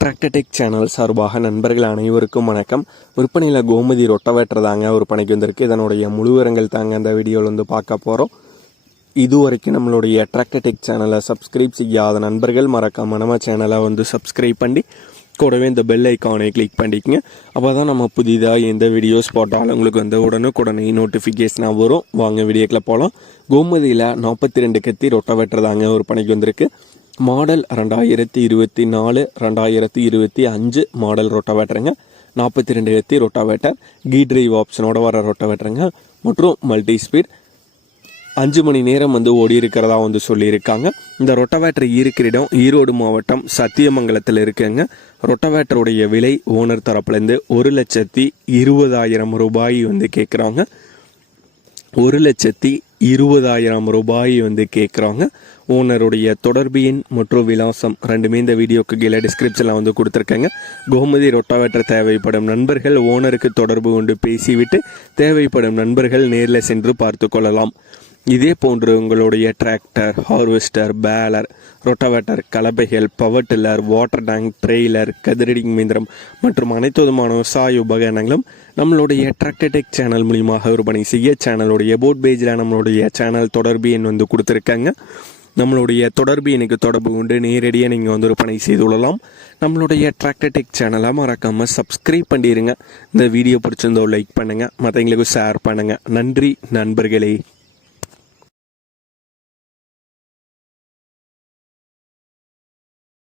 Tractor tech channel சார்பாக நண்பர்கள் அனைவருக்கும் வணக்கம். விற்பனையில் கோமதி ரொட்டவேட்டர் தாங்க விற்பனைக்கு வந்திருக்கு. இதனுடைய முழு விவரங்கள் தாங்க இந்த வீடியோவில் வந்து பார்க்க போகிறோம். இதுவரைக்கும் நம்மளுடைய டிராக்டர் டெக் சேனலை சப்ஸ்கிரைப் செய்யாத நண்பர்கள் மறக்காம நம்ம சேனலை வந்து சப்ஸ்கிரைப் பண்ணி கூடவே இந்த பெல் ஐக்கானை கிளிக் பண்ணிக்கங்க. அப்போ தான் நம்ம புதிதாக எந்த வீடியோஸ் போட்டாலும் உங்களுக்கு வந்து உடனுக்குடனே நோட்டிஃபிகேஷனாக வரும். வாங்க வீடியோக்கில் போகலாம். கோமதியில் 42 கத்தி ரொட்டவேட்டர் தாங்க விற்பனைக்கு வந்திருக்கு. Model 2024 2025 model ரொட்டவேட்டருங்க. 42 கத்தி ரொட்டவேட்டர், கீ டிரைவ் ஆப்ஷனோட வர ரொட்டவேட்டருங்க மற்றும் மல்டி ஸ்பீட். 5 மணி நேரம் வந்து ஓடி இருக்கிறதா வந்து சொல்லியிருக்காங்க. இந்த ரொட்டவேட்டர் இருக்கிற இடம் ஈரோடு மாவட்டம் சத்தியமங்கலத்தில் இருக்குங்க. ரொட்டவேட்டருடைய விலை ஓனர் தரப்புலேருந்து 1,20,000 ரூபாய் வந்து கேட்குறாங்க. 1,20,000 ரூபாய் வந்து கேட்குறாங்க. ஓனருடைய தொடர்பு எண் மற்றும் விலாசம் ரெண்டுமே இந்த வீடியோக்கு கீழே டிஸ்கிரிப்ஷனில் வந்து கொடுத்துருக்கேங்க. கோமதி ரொட்டவேட்டர் தேவைப்படும் நண்பர்கள் ஓனருக்கு தொடர்பு கொண்டு பேசிவிட்டு தேவைப்படும் நண்பர்கள் நேரில் சென்று பார்த்து கொள்ளலாம். இதே போன்று உங்களுடைய டிராக்டர், ஹார்வெஸ்டர், பேலர், ரொட்டவேட்டர், கலப்பைகள், power tiller, water tank, trailer, கதிரடிங் இயந்திரம் மற்றும் அனைத்து விதமான விவசாய உபகரணங்களும் நம்மளுடைய டிராக்டர் டெக் சேனல் மூலியமாக விற்பனை செய்ய சேனலுடைய போட் பேஜில் நம்மளுடைய சேனல் தொடர்பு எண் வந்து கொடுத்துருக்காங்க. நம்மளுடைய தொடர்பு எனக்கு தொடர்பு கொண்டு நேரடியாக நீங்கள் வந்து விற்பனை செய்து கொள்ளலாம். நம்மளுடைய டிராக்டர் டெக் சேனலை மறக்காமல் சப்ஸ்கிரைப் பண்ணிடுங்க. இந்த வீடியோ பிடிச்சிருந்தோ லைக் பண்ணுங்கள், மற்றவங்களுக்கு ஷேர் பண்ணுங்கள். நன்றி நண்பர்களே.